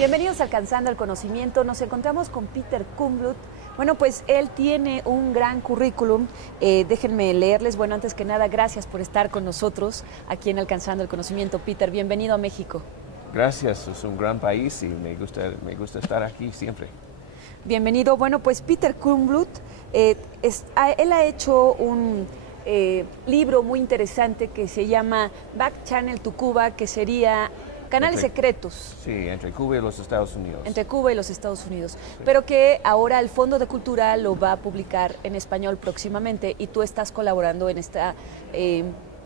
Bienvenidos a Alcanzando el Conocimiento. Nos encontramos con Peter Kumblut. Bueno, pues él tiene un gran currículum. Déjenme leerles. Bueno, antes que nada, gracias por estar con nosotros aquí en Alcanzando el Conocimiento. Peter, bienvenido a México. Gracias, es un gran país y me gusta estar aquí siempre. Bienvenido. Bueno, pues Peter Kumblut, él ha hecho un libro muy interesante que se llama Back Channel to Cuba, que sería Canales Secretos. Sí, entre Cuba y los Estados Unidos. Entre Cuba y los Estados Unidos. Sí. Pero que ahora el Fondo de Cultura lo va a publicar en español próximamente y tú estás colaborando en esta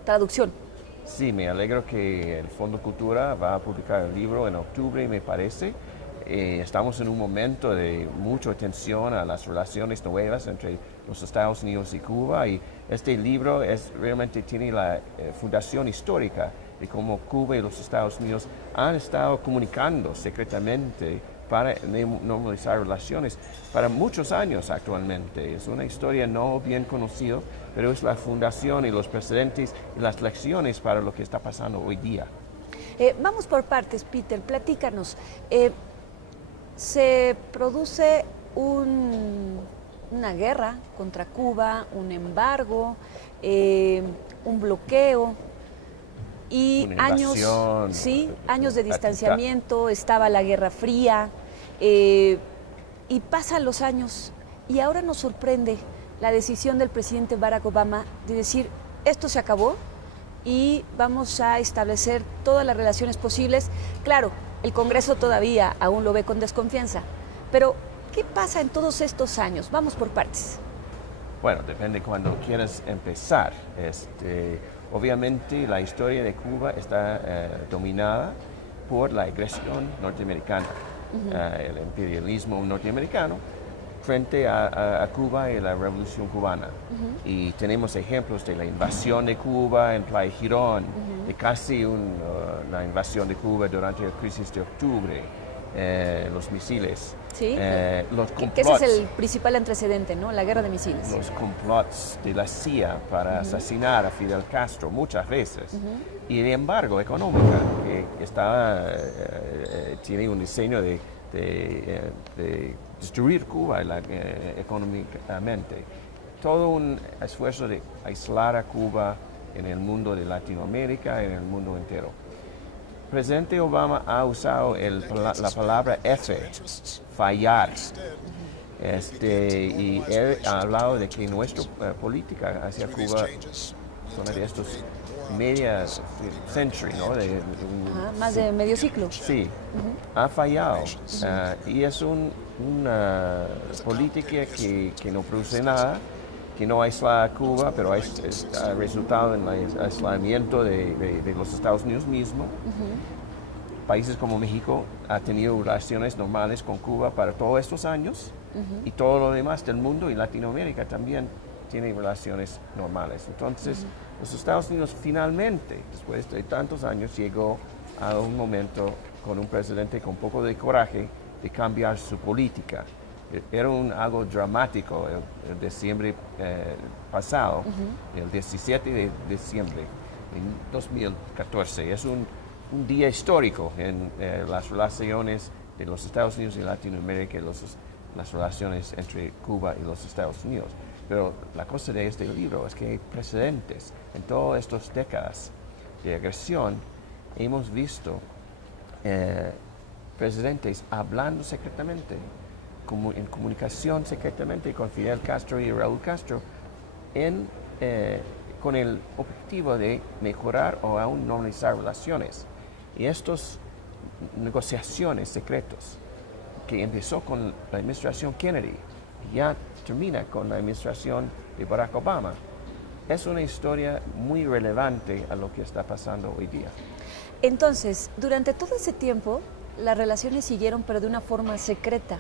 traducción. Sí, me alegro que el Fondo Cultura va a publicar el libro en octubre, me parece. Estamos en un momento de mucha atención a las relaciones nuevas entre los Estados Unidos y Cuba, y este libro realmente tiene la fundación histórica de cómo Cuba y los Estados Unidos han estado comunicando secretamente para normalizar relaciones para muchos años actualmente. Es una historia no bien conocida, pero es la fundación y los precedentes y las lecciones para lo que está pasando hoy día. Vamos por partes, Peter, platícanos. Se produce una guerra contra Cuba, un embargo, un bloqueo y años de distanciamiento. Estaba la Guerra Fría y pasan los años y ahora nos sorprende la decisión del presidente Barack Obama de decir esto se acabó y vamos a establecer todas las relaciones posibles. Claro, el Congreso todavía aún lo ve con desconfianza, pero ¿qué pasa en todos estos años? Vamos por partes. Bueno, depende cuando quieras empezar. Obviamente la historia de Cuba está dominada por la agresión norteamericana, el imperialismo norteamericano frente a Cuba y la Revolución Cubana. Y tenemos ejemplos de la invasión de Cuba en Playa Girón, de casi una invasión de Cuba durante la crisis de octubre, los misiles. Sí, los que ese es el principal antecedente, ¿no? La guerra de misiles. Los complots de la CIA para asesinar a Fidel Castro muchas veces. Y el embargo económico, que tiene un diseño de destruir Cuba económicamente. Todo un esfuerzo de aislar a Cuba en el mundo de Latinoamérica, en el mundo entero. El presidente Obama ha usado la palabra F, fallar. Y él ha hablado de que nuestra política hacia Cuba son de estos media century, ¿no? Más de medio ciclo. Sí, ha fallado. Y es una política que no produce nada, que no aísla a Cuba, pero ha resultado en el aislamiento de los Estados Unidos mismos. Países como México ha tenido relaciones normales con Cuba para todos estos años, y todo lo demás del mundo y Latinoamérica también tiene relaciones normales. Entonces, los Estados Unidos finalmente, después de tantos años, llegó a un momento con un presidente con un poco de coraje de cambiar su política. Era algo dramático el diciembre pasado, el 17 de diciembre en 2014. Es un día histórico en las relaciones de los Estados Unidos y Latinoamérica, las relaciones entre Cuba y los Estados Unidos. Pero la cosa de este libro es que hay precedentes. En todas estas décadas de agresión hemos visto presidentes hablando secretamente, en comunicación secretamente con Fidel Castro y Raúl Castro, con el objetivo de mejorar o aún normalizar relaciones. Y estas negociaciones secretas, que empezó con la administración Kennedy y ya termina con la administración de Barack Obama, es una historia muy relevante a lo que está pasando hoy día. Entonces, durante todo ese tiempo, las relaciones siguieron, pero de una forma secreta,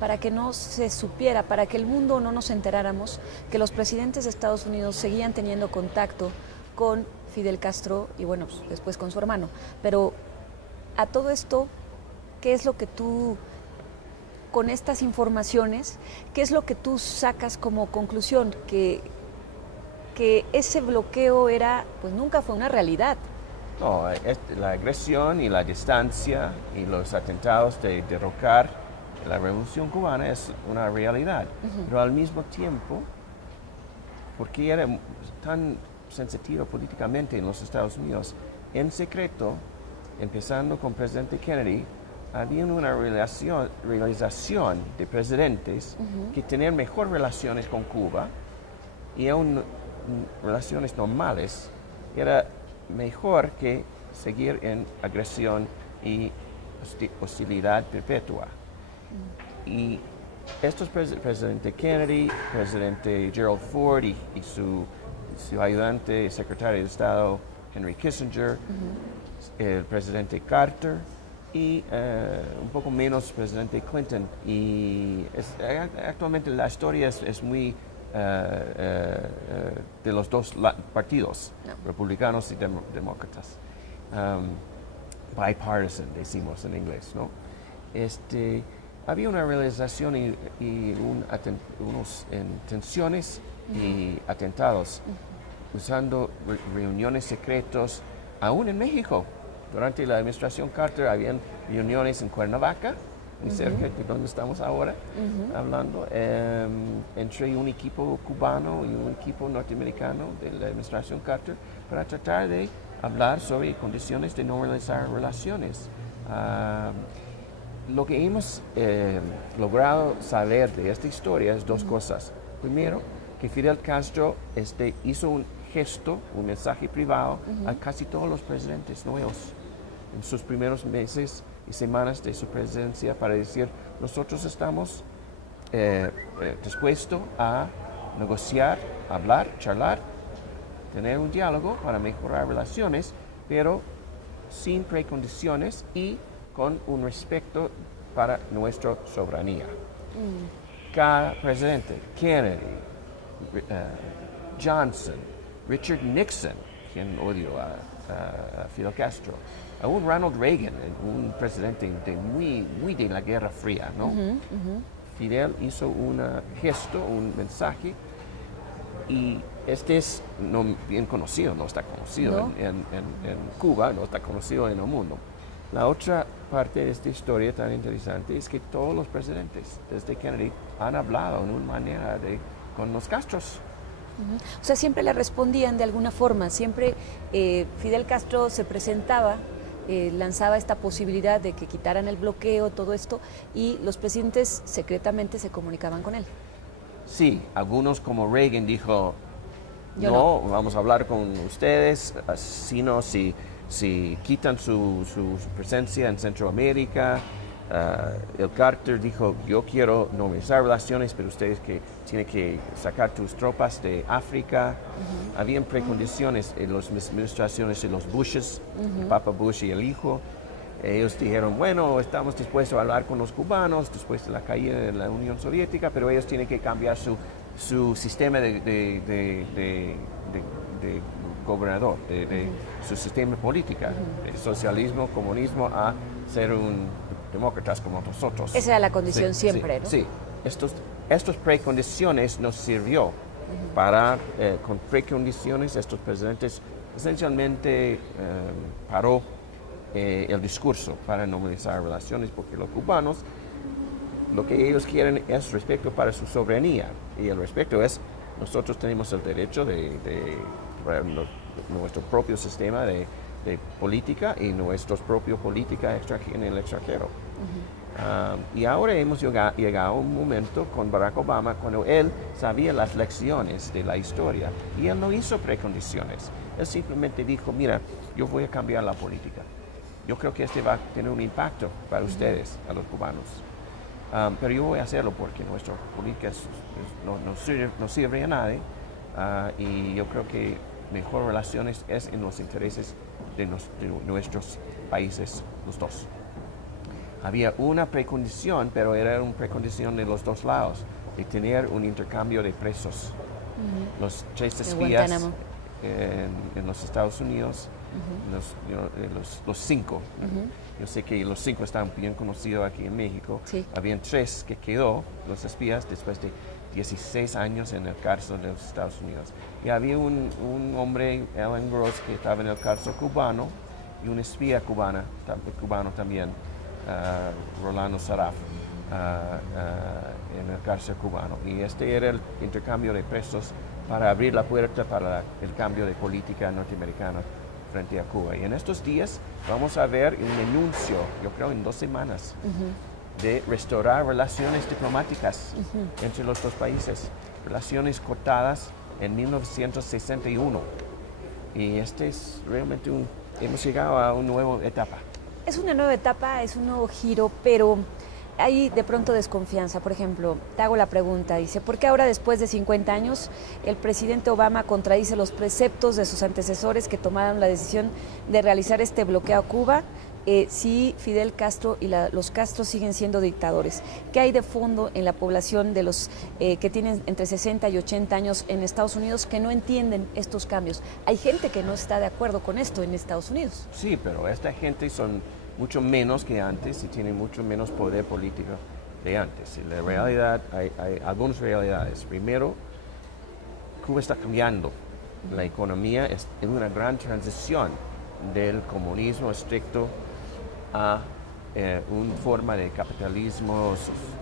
para que no se supiera, para que el mundo no nos enteráramos que los presidentes de Estados Unidos seguían teniendo contacto con Fidel Castro y, bueno, pues, después con su hermano. Pero a todo esto, ¿qué es lo que tú, con estas informaciones, qué es lo que tú sacas como conclusión? Que ese bloqueo pues nunca fue una realidad. No, la agresión y la distancia y los atentados de derrocar la revolución cubana es una realidad, pero al mismo tiempo, porque era tan sensitivo políticamente en los Estados Unidos, en secreto, empezando con presidente Kennedy, había una realización de presidentes que tener mejor relaciones con Cuba y aún relaciones normales era mejor que seguir en agresión y hostilidad perpetua. Y estos presidente Kennedy, presidente Gerald Ford y su ayudante, secretario de Estado Henry Kissinger, el presidente Carter y un poco menos presidente Clinton. Y actualmente la historia es muy de los dos partidos, republicanos y demócratas. Bipartisan, decimos en inglés, ¿no? Había una realización y unas intenciones y atentados usando reuniones secretas, aún en México. Durante la administración Carter habían reuniones en Cuernavaca, muy cerca de donde estamos ahora, hablando, entre un equipo cubano y un equipo norteamericano de la administración Carter para tratar de hablar sobre condiciones de normalizar relaciones. Lo que hemos logrado saber de esta historia es dos cosas. Primero, que Fidel Castro hizo un gesto, un mensaje privado a casi todos los presidentes nuevos en sus primeros meses y semanas de su presidencia para decir, nosotros estamos dispuestos a negociar, hablar, charlar, tener un diálogo para mejorar relaciones, pero sin precondiciones y con un respeto para nuestra soberanía. Cada presidente, Kennedy, Johnson, Richard Nixon, quien odió a Fidel Castro, aún Ronald Reagan, un presidente muy de la Guerra Fría, ¿no? Fidel hizo un gesto, un mensaje, y es no bien conocido, no está conocido en Cuba, no está conocido en el mundo. La otra parte de esta historia tan interesante es que todos los presidentes, desde Kennedy, han hablado en una manera con los Castros. O sea, siempre le respondían de alguna forma, siempre Fidel Castro se presentaba, lanzaba esta posibilidad de que quitaran el bloqueo, todo esto, y los presidentes secretamente se comunicaban con él. Sí, algunos como Reagan dijo, no, vamos a hablar con ustedes, sino si quitan su presencia en Centroamérica. El Carter dijo, yo quiero normalizar relaciones, pero ustedes tienen que sacar tus tropas de África. Habían precondiciones en las administraciones de los Bushes, el Papa Bush y el hijo. Ellos dijeron, bueno, estamos dispuestos a hablar con los cubanos después de la caída de la Unión Soviética, pero ellos tienen que cambiar su sistema de gobernador, de su sistema político, de socialismo, comunismo, a ser demócratas como nosotros. Esa era la condición siempre, ¿no? Sí, estos precondiciones nos sirvió para, con precondiciones, estos presidentes esencialmente paró el discurso para normalizar relaciones, porque los cubanos, lo que ellos quieren es respeto para su soberanía, y el respeto es, nosotros tenemos el derecho de nuestro propio sistema de política y nuestra propia política en el extranjero. Y ahora hemos llegado a un momento con Barack Obama cuando él sabía las lecciones de la historia y él no hizo precondiciones. Él simplemente dijo, mira, yo voy a cambiar la política. Yo creo que va a tener un impacto para ustedes, a los cubanos. Pero yo voy a hacerlo porque nuestra política no sirve a nadie. Y yo creo que mejor relaciones es en los intereses de nuestros países, los dos. Había una precondición, pero era una precondición de los dos lados, de tener un intercambio de presos. Los 3 espías en los Estados Unidos, los 5. Yo sé que los 5 están bien conocidos aquí en México. Sí. Habían 3 que quedó, los espías, después de 16 años en el cárcel de los Estados Unidos. Y había un hombre, Alan Gross, que estaba en el cárcel cubano, y un espía cubano también, Rolando Saraf, en el cárcel cubano. Y este era el intercambio de presos para abrir la puerta para el cambio de política norteamericana frente a Cuba. Y en estos días vamos a ver un anuncio, yo creo en 2 semanas, de restaurar relaciones diplomáticas entre los dos países, relaciones cortadas en 1961. Y este es realmente hemos llegado a una nueva etapa. Es una nueva etapa, es un nuevo giro, pero hay de pronto desconfianza. Por ejemplo, te hago la pregunta, dice, ¿por qué ahora después de 50 años el presidente Obama contradice los preceptos de sus antecesores que tomaron la decisión de realizar este bloqueo a Cuba si Fidel Castro y los Castro siguen siendo dictadores? ¿Qué hay de fondo en la población de los que tienen entre 60 y 80 años en Estados Unidos que no entienden estos cambios? Hay gente que no está de acuerdo con esto en Estados Unidos. Sí, pero esta gente son mucho menos que antes y tienen mucho menos poder político de antes. En la realidad, hay algunas realidades. Primero, Cuba está cambiando. La economía es en una gran transición del comunismo estricto a una forma de capitalismo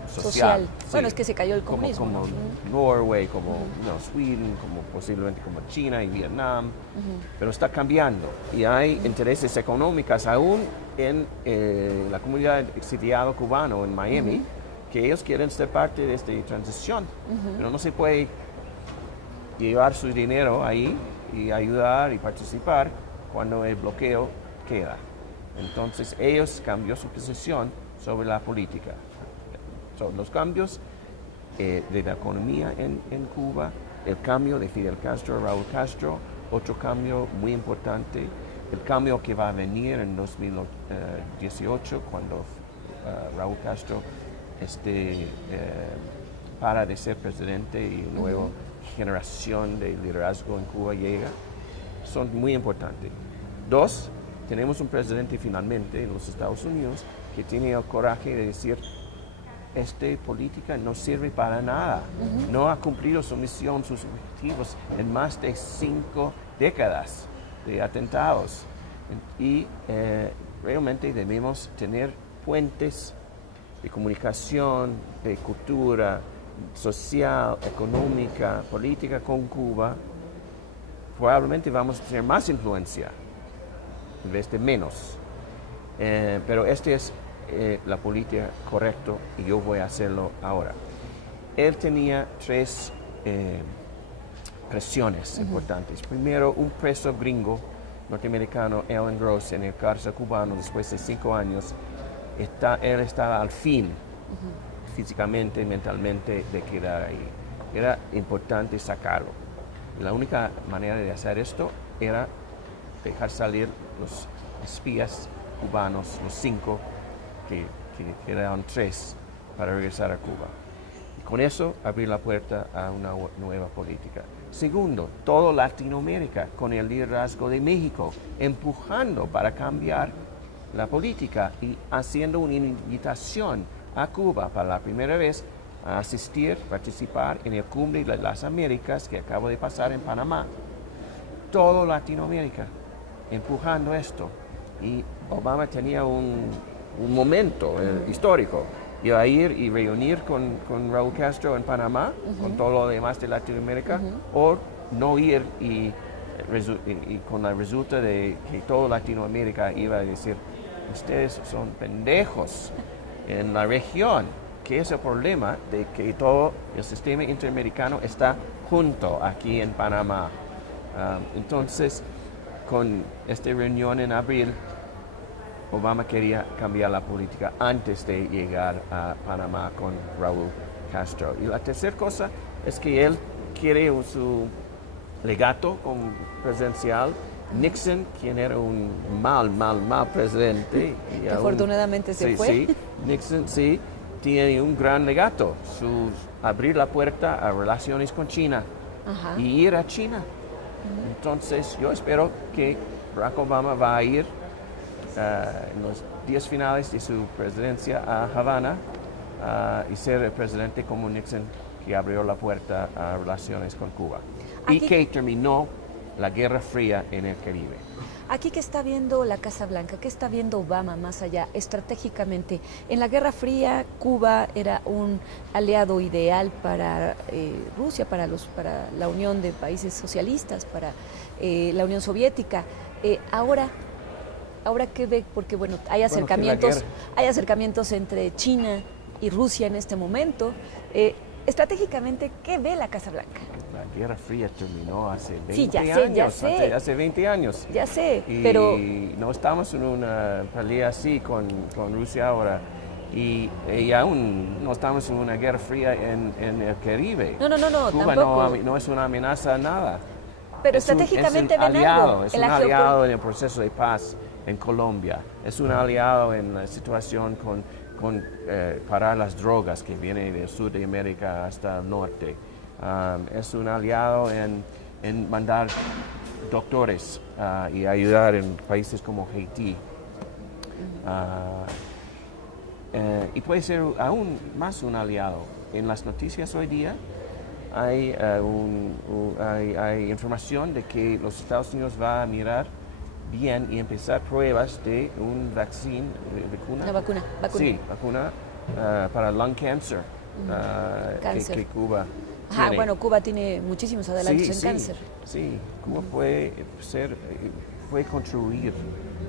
social. Sí. Bueno, es que se cayó el comunismo. Como Norway, como Sweden, como posiblemente como China y Vietnam, pero está cambiando y hay intereses económicos aún en la comunidad exiliada cubana en Miami, que ellos quieren ser parte de esta transición, pero no se puede llevar su dinero ahí y ayudar y participar cuando el bloqueo queda. Entonces ellos cambió su posición sobre la política. Los cambios de la economía en Cuba, el cambio de Fidel Castro a Raúl Castro, otro cambio muy importante, el cambio que va a venir en 2018 cuando Raúl Castro para de ser presidente y una nueva generación de liderazgo en Cuba llega, son muy importantes. 2, tenemos un presidente finalmente en los Estados Unidos que tiene el coraje de decir, esta política no sirve para nada, no ha cumplido su misión, sus objetivos en más de 5 décadas de atentados. Y realmente debemos tener puentes de comunicación, de cultura social, económica, política con Cuba. Probablemente vamos a tener más influencia en vez de menos. Pero esta es la política correcta y yo voy a hacerlo ahora. Él tenía 3 presiones importantes. Primero, un preso gringo norteamericano, Alan Gross, en el cárcel cubano después de 5 años. Él estaba al fin, físicamente y mentalmente, de quedar ahí. Era importante sacarlo. La única manera de hacer esto era dejar salir los espías cubanos, los 5, que quedaron 3 para regresar a Cuba. Y con eso abrir la puerta a una nueva política. Segundo, toda Latinoamérica con el liderazgo de México, empujando para cambiar la política y haciendo una invitación a Cuba para la primera vez a asistir, participar en el Cumbre de las Américas que acaba de pasar en Panamá. Toda Latinoamérica empujando esto. Y Obama tenía un momento histórico. Iba a ir y reunir con Raúl Castro en Panamá, con todo lo demás de Latinoamérica, o no ir y con la resulta de que toda Latinoamérica iba a decir, ustedes son pendejos en la región, que es el problema de que todo el sistema interamericano está junto aquí en Panamá. Entonces, con esta reunión en abril, Obama quería cambiar la política antes de llegar a Panamá con Raúl Castro. Y la tercera cosa es que él quiere su legato presidencial. Nixon, quien era un mal presidente. Y afortunadamente se fue. Sí, Nixon sí, tiene un gran legato, abrir la puerta a relaciones con China y ir a China. Entonces yo espero que Barack Obama va a ir en los días finales de su presidencia a Havana y ser el presidente como Nixon, que abrió la puerta a relaciones con Cuba y que terminó la Guerra Fría en el Caribe. Aquí, ¿qué está viendo la Casa Blanca? ¿Qué está viendo Obama más allá, estratégicamente? En la Guerra Fría, Cuba era un aliado ideal para Rusia, para la Unión de Países Socialistas, para la Unión Soviética. Ahora, ¿qué ve? Porque bueno, hay acercamientos entre China y Rusia en este momento. Estratégicamente, ¿qué ve la Casa Blanca? La Guerra Fría terminó hace 20 sí, ya años. sé. Hace 20 años. Ya sé, pero no estamos en una pelea así con Rusia ahora. Y aún no estamos en una Guerra Fría en el Caribe. No, Cuba tampoco. no es una amenaza a nada. Pero estratégicamente ven algo. Es un aliado en el proceso de paz en Colombia. Es un aliado en la situación con parar las drogas que vienen del sur de América hasta el norte. Es un aliado en mandar doctores y ayudar en países como Haití. Y puede ser aún más un aliado. En las noticias hoy día hay información de que los Estados Unidos va a mirar bien y empezar pruebas de un vacuna. Una vacuna. Sí, vacuna para lung cancer. Cáncer. Que Cuba Ajá, tiene. bueno, Cuba tiene muchísimos adelantos en cáncer. Sí, Cuba puede contribuir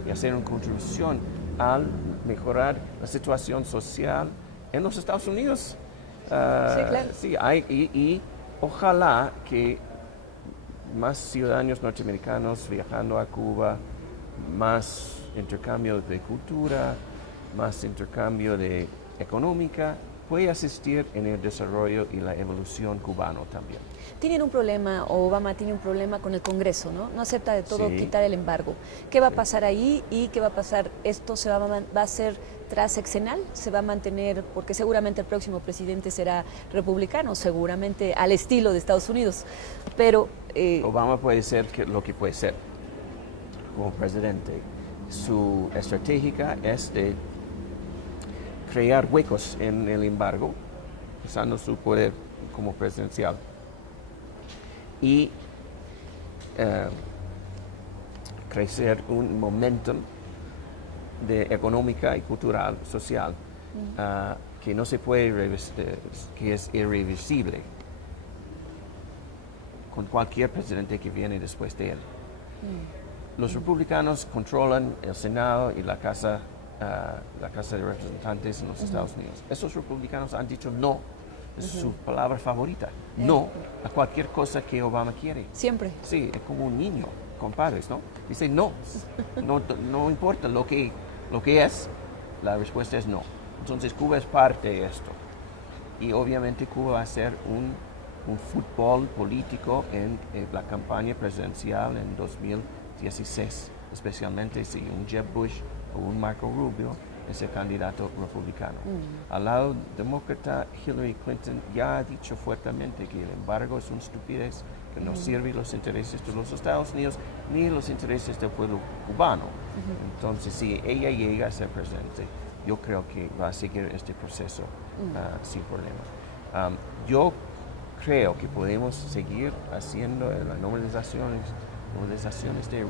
y hacer una contribución al mejorar la situación social en los Estados Unidos. Sí, claro. Sí, y ojalá que más ciudadanos norteamericanos viajando a Cuba, más intercambio de cultura, más intercambio de económica, puede asistir en el desarrollo y la evolución cubano también. Tienen un problema, Obama tiene un problema con el Congreso, ¿no? No acepta de todo quitar el embargo. ¿Qué va a pasar ahí y qué va a pasar? ¿Esto va a ser transeccional? ¿Se va a mantener? Porque seguramente el próximo presidente será republicano, seguramente al estilo de Estados Unidos. Pero Obama puede ser lo que puede ser como presidente. Su estrategia es de crear huecos en el embargo, usando su poder como presidencial. Y crecer un momentum de económica y cultural, social, que no se puede que es irreversible con cualquier presidente que viene después de él. Los republicanos controlan el Senado y la Casa de Representantes en los Estados Unidos. Esos republicanos han dicho no. Es su palabra favorita. No a cualquier cosa que Obama quiere. Siempre. Sí, es como un niño con padres, ¿no? Dice no. No importa lo que es, la respuesta es no. Entonces Cuba es parte de esto. Y obviamente Cuba va a ser un fútbol político en la campaña presidencial en 2016, especialmente si un Jeb Bush o un Marco Rubio es el candidato republicano. Al lado demócrata, Hillary Clinton ya ha dicho fuertemente que el embargo es una estupidez, que no sirve los intereses de los Estados Unidos ni los intereses del pueblo cubano. Entonces, si ella llega a ser presidente, yo creo que va a seguir este proceso sin problema. Yo creo que podemos seguir haciendo las normalizaciones de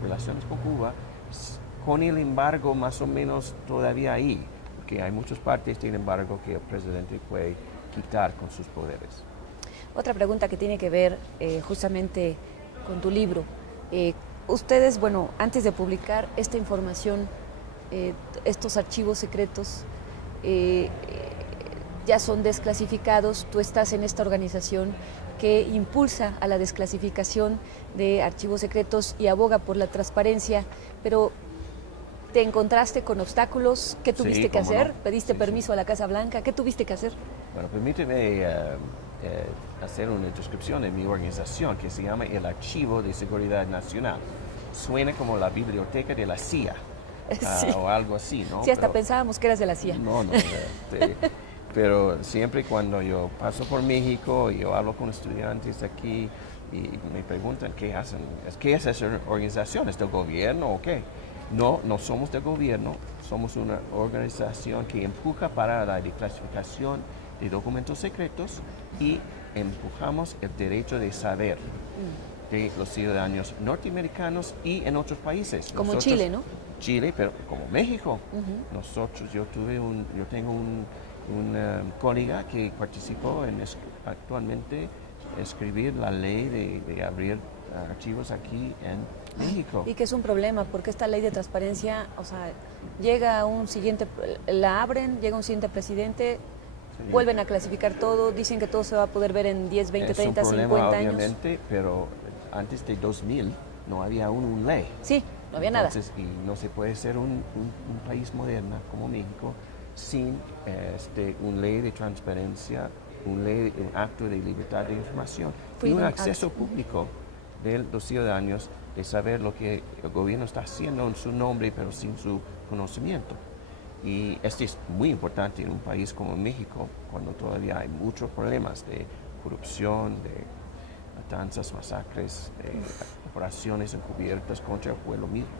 relaciones con Cuba con el embargo más o menos todavía ahí, porque hay muchas partes del embargo que el presidente puede quitar con sus poderes. Otra pregunta que tiene que ver justamente con tu libro. Ustedes, bueno, antes de publicar esta información, estos archivos secretos ya son desclasificados. Tú estás en esta organización que impulsa a la desclasificación de archivos secretos y aboga por la transparencia, pero ¿te encontraste con obstáculos? ¿Qué tuviste que hacer? No. ¿Pediste permiso a la Casa Blanca? ¿Qué tuviste que hacer? Bueno, permíteme hacer una descripción de mi organización que se llama el Archivo de Seguridad Nacional. Suena como la biblioteca de la CIA o algo así, ¿no? Sí, hasta pensábamos que eras de la CIA. No, pero siempre cuando yo paso por México y yo hablo con estudiantes aquí y me preguntan qué hacen, ¿qué es esa organización? ¿Es del gobierno o qué? No somos del gobierno, somos una organización que empuja para la desclasificación de documentos secretos y empujamos el derecho de saber. de los ciudadanos norteamericanos y en otros países. Como Chile, ¿no? Chile, pero como México. Yo tengo un colega que participó en actualmente escribir la ley de abrir archivos aquí en México. Y que es un problema, porque esta ley de transparencia, o sea, llega un siguiente, la abren, llega un siguiente presidente, sí, vuelven a clasificar todo, dicen que todo se va a poder ver en 10, 20, 30, 50 años. Obviamente, pero antes de 2000 no había una ley. Sí, no había Entonces, nada. Y no se puede ser un país moderno como México sin una ley de transparencia, un acto de libertad de información y un acceso público de los ciudadanos de saber lo que el gobierno está haciendo en su nombre, pero sin su conocimiento. Y esto es muy importante en un país como México, cuando todavía hay muchos problemas de corrupción, de matanzas, masacres, de operaciones encubiertas contra el pueblo mismo.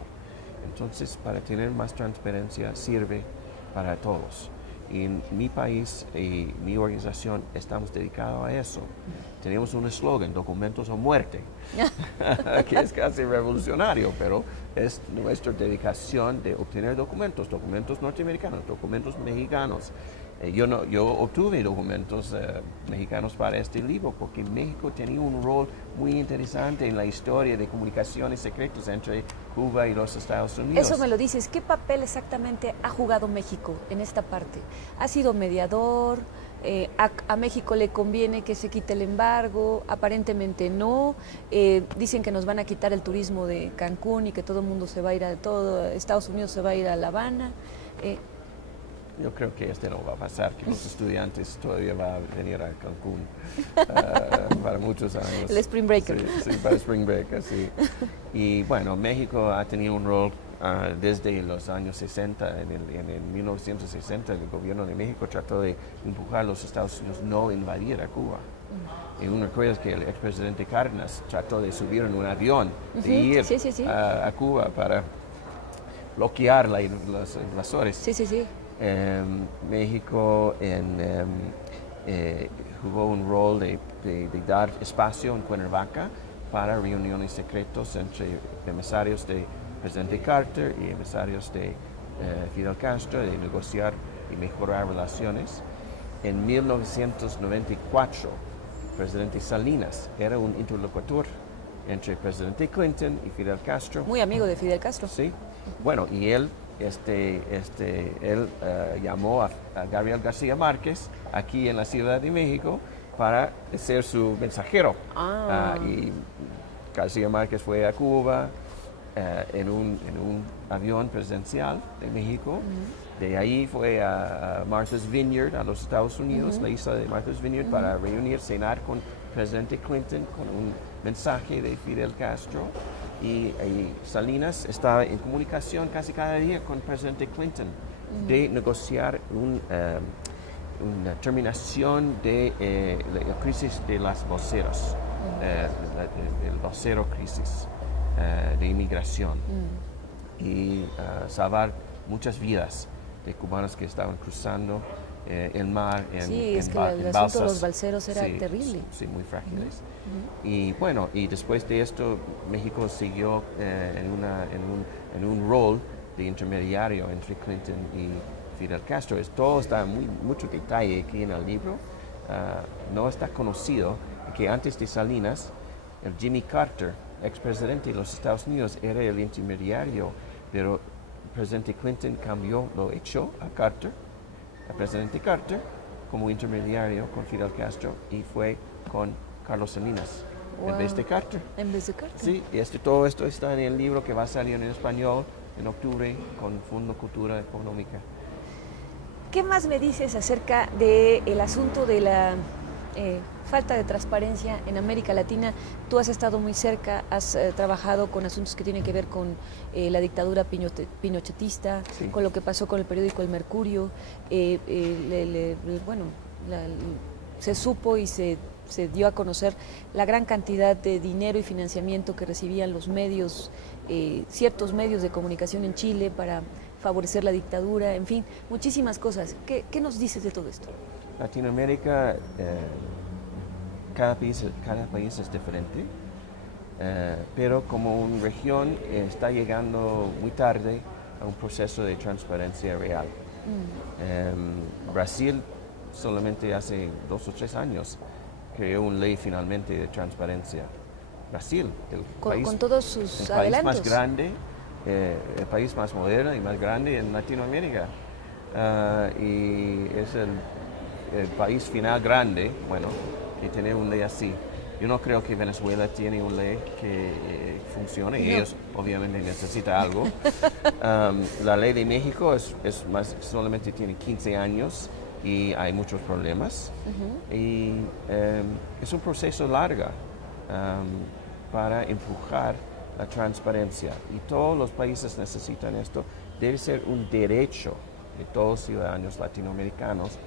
Entonces, para tener más transparencia sirve para todos. Y en mi país y mi organización estamos dedicados a eso. Tenemos un eslogan, documentos o muerte, que es casi revolucionario, pero es nuestra dedicación de obtener documentos norteamericanos, documentos mexicanos. Yo obtuve documentos mexicanos para este libro porque México tenía un rol muy interesante en la historia de comunicaciones secretas entre Cuba y los Estados Unidos. Eso me lo dices. ¿Qué papel exactamente ha jugado México en esta parte? ¿Ha sido mediador? A México le conviene que se quite el embargo, aparentemente no. Dicen que nos van a quitar el turismo de Cancún y que todo el mundo se va a ir Estados Unidos se va a ir a La Habana. Yo creo que no va a pasar, que los estudiantes todavía van a venir a Cancún para muchos años. El Spring Breaker. Sí, para Spring Breaker, sí. Y bueno, México ha tenido un rol desde los años 60, en 1960 el gobierno de México trató de empujar a los Estados Unidos no invadir a Cuba. Y uno recuerda que el expresidente Cárdenas trató de subir en un avión y ir a Cuba para bloquear las invasores. Sí. México jugó un rol de dar espacio en Cuernavaca para reuniones secretas entre emisarios de presidente Carter y emisarios de Fidel Castro, de negociar y mejorar relaciones. En 1994, el presidente Salinas era un interlocutor entre el presidente Clinton y Fidel Castro. Muy amigo de Fidel Castro. Sí. Bueno, y él llamó a Gabriel García Márquez aquí en la Ciudad de México para ser su mensajero. Y García Márquez fue a Cuba en un avión presidencial de México. De ahí fue a Martha's Vineyard, a los Estados Unidos, la isla de Martha's Vineyard, para cenar con el presidente Clinton con un mensaje de Fidel Castro. Y Salinas estaba en comunicación casi cada día con el presidente Clinton de negociar una terminación de la crisis de las voceros, el vocero crisis de inmigración y salvar muchas vidas de cubanos que estaban cruzando el mar en es que el asunto de los balseros era terrible. Sí, muy frágiles. Y bueno, y después de esto, México siguió en un rol de intermediario entre Clinton y Fidel Castro. Todo está mucho detalle aquí en el libro. No está conocido que antes de Salinas, el Jimmy Carter, expresidente de los Estados Unidos, era el intermediario, pero el presidente Clinton lo echó a Carter, al presidente Carter, como intermediario con Fidel Castro, y fue con Carlos Salinas. Wow. En vez de Carter. En vez de Carter. Sí, y todo esto está en el libro que va a salir en español en octubre con Fondo Cultura Económica. ¿Qué más me dices acerca del asunto de la falta de transparencia en América Latina? Tú has estado muy cerca, has trabajado con asuntos que tienen que ver con la dictadura pinochetista, sí, con lo que pasó con el periódico El Mercurio. Se supo y se dio a conocer la gran cantidad de dinero y financiamiento que recibían los medios, ciertos medios de comunicación en Chile para favorecer la dictadura, en fin, muchísimas cosas. ¿Qué nos dices de todo esto? Latinoamérica, cada país es diferente. pero como una región está llegando muy tarde a un proceso de transparencia real. Brasil solamente hace 2 o 3 años creó una ley finalmente de transparencia. Brasil, con todos sus el adelantos. País más grande, el país más moderno y más grande en Latinoamérica. Y es el país final grande, bueno, que tiene una ley así. Yo no creo que Venezuela tiene una ley que funcione y ellos obviamente necesitan algo. La ley de México solamente tiene 15 años y hay muchos problemas. Y es un proceso largo para empujar la transparencia. Y todos los países necesitan esto. Debe ser un derecho de todos los ciudadanos latinoamericanos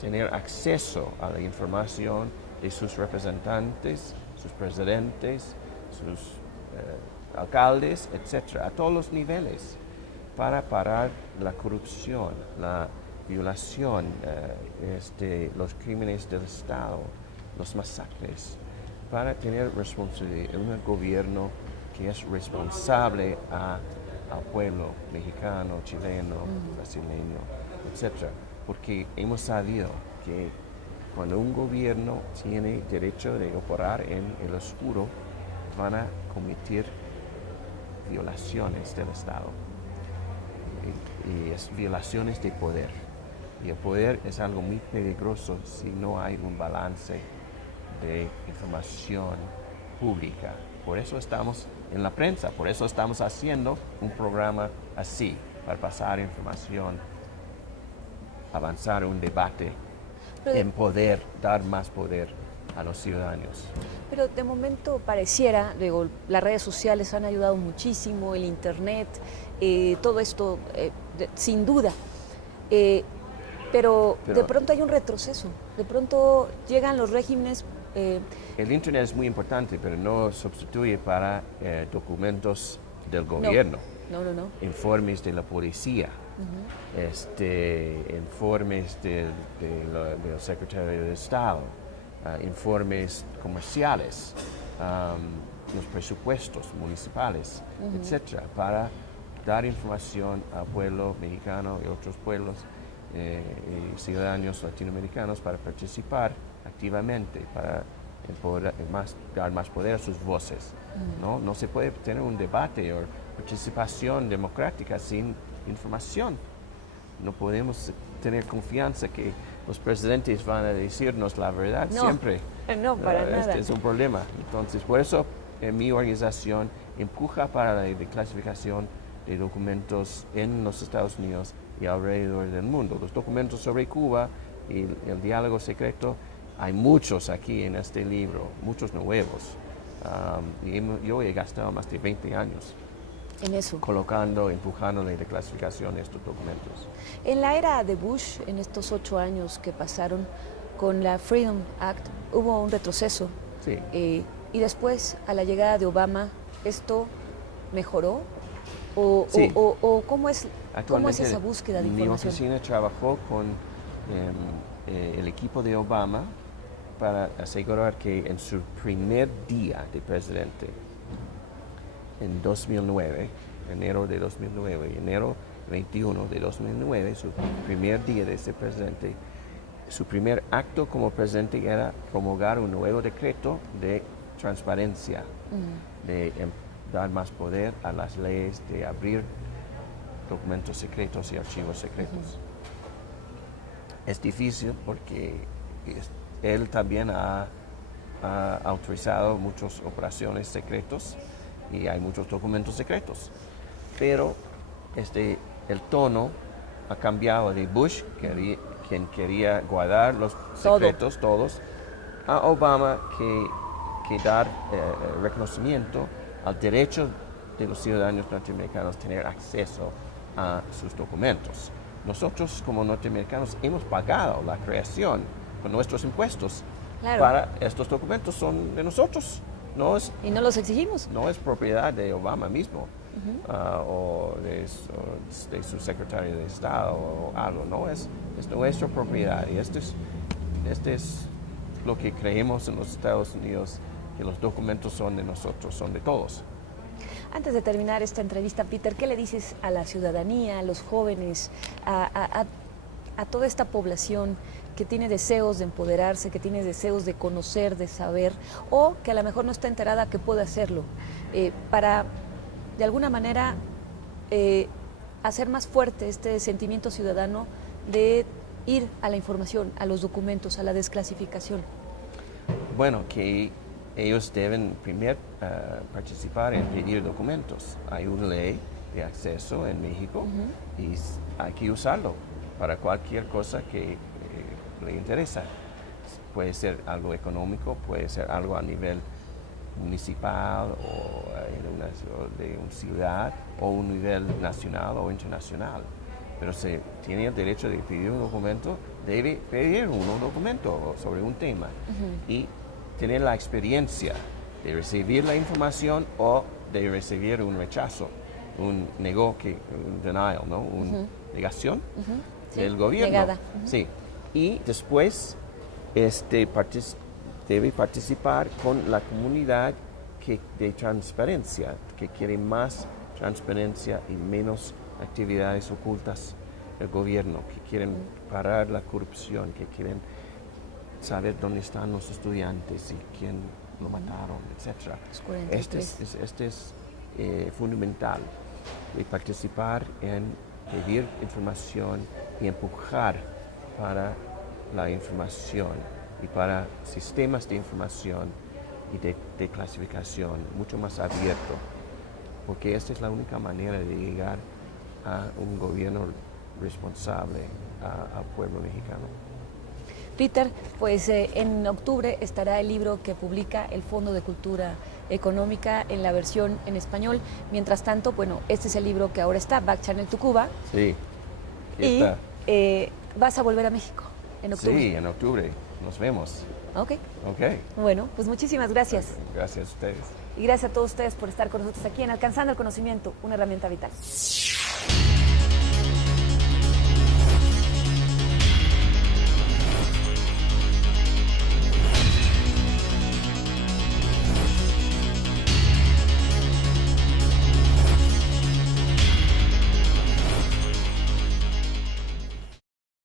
tener acceso a la información de sus representantes, sus presidentes, sus alcaldes, etcétera, a todos los niveles, para parar la corrupción, la violación, los crímenes del Estado, los masacres, para tener responsabilidad, un gobierno que es responsable al pueblo mexicano, chileno, brasileño, etcétera, porque hemos sabido que cuando un gobierno tiene derecho de operar en el oscuro, van a cometer violaciones del Estado. Y es violaciones de poder. Y el poder es algo muy peligroso si no hay un balance de información pública. Por eso estamos en la prensa, por eso estamos haciendo un programa así, para pasar información, avanzar un debate en poder, dar más poder a los ciudadanos. Pero de momento pareciera, digo, las redes sociales han ayudado muchísimo, el internet, todo esto, sin duda. Pero de pronto hay un retroceso, de pronto llegan los regímenes. El internet es muy importante, pero no sustituye para documentos del gobierno. No. Informes de la policía, informes del secretario de Estado, informes comerciales, los presupuestos municipales, etcétera, para dar información al pueblo mexicano y otros pueblos y ciudadanos latinoamericanos para participar activamente, para dar más poder a sus voces. No se puede tener un debate o participación democrática sin información. No podemos tener confianza que los presidentes van a decirnos la verdad siempre. No, para nada. Este es un problema. Entonces, por eso mi organización empuja para la declasificación de documentos en los Estados Unidos y alrededor del mundo. Los documentos sobre Cuba y el diálogo secreto, hay muchos aquí en este libro, muchos nuevos. Yo he gastado más de 20 años en eso, empujando la declasificación de estos documentos. En la era de Bush, en estos 8 años que pasaron con la Freedom Act, hubo un retroceso. Sí. Y después, a la llegada de Obama, ¿esto mejoró? Sí. ¿O cómo es esa búsqueda de información? Mi oficina trabajó con el equipo de Obama para asegurar que en su primer día de presidente, en 2009, enero de 2009, enero 21 de 2009, su primer día de ser presidente, su primer acto como presidente era promulgar un nuevo decreto de transparencia, de dar más poder a las leyes, de abrir documentos secretos y archivos secretos. Es difícil porque él también ha autorizado muchas operaciones secretas y hay muchos documentos secretos. Pero el tono ha cambiado de Bush, quien quería guardar los secretos todos, a Obama que dar reconocimiento al derecho de los ciudadanos norteamericanos a tener acceso a sus documentos. Nosotros como norteamericanos hemos pagado la creación con nuestros impuestos. Claro. Para estos documentos son de nosotros. Y no los exigimos. No es propiedad de Obama mismo o de su secretario de Estado o algo. No, es nuestra propiedad. Y este es lo que creemos en los Estados Unidos que los documentos son de nosotros, son de todos. Antes de terminar esta entrevista, Peter, ¿qué le dices a la ciudadanía, a los jóvenes, a toda esta población que tiene deseos de empoderarse, que tiene deseos de conocer, de saber, o que a lo mejor no está enterada que puede hacerlo, para de alguna manera hacer más fuerte este sentimiento ciudadano de ir a la información, a los documentos, a la desclasificación? Bueno, que ellos deben primero participar en pedir documentos. Hay una ley de acceso en México y hay que usarlo para cualquier cosa que le interesa. Puede ser algo económico, puede ser algo a nivel municipal o de una ciudad o un nivel nacional o internacional. Pero si tiene el derecho de pedir un documento, debe pedir un documento sobre un tema y tener la experiencia de recibir la información o de recibir un rechazo, un denial, ¿no? Una negación del gobierno. Negada. Sí. Y después debe participar con la comunidad de transparencia, que quiere más transparencia y menos actividades ocultas del gobierno, que quieren parar la corrupción, que quieren saber dónde están los estudiantes y quién lo mataron, etc. Este es fundamental, de participar en pedir información y empujar para la información y para sistemas de información y de clasificación mucho más abierto, porque esta es la única manera de llegar a un gobierno responsable al pueblo mexicano. Peter, pues en octubre estará el libro que publica el Fondo de Cultura Económica en la versión en español. Mientras tanto, bueno, este es el libro que ahora está, Back Channel to Cuba. Sí, y está. Vas a volver a México en octubre. Sí, en octubre. Nos vemos. Ok. Ok. Bueno, pues muchísimas gracias. Gracias a ustedes. Y gracias a todos ustedes por estar con nosotros aquí en Alcanzando el Conocimiento, una herramienta vital.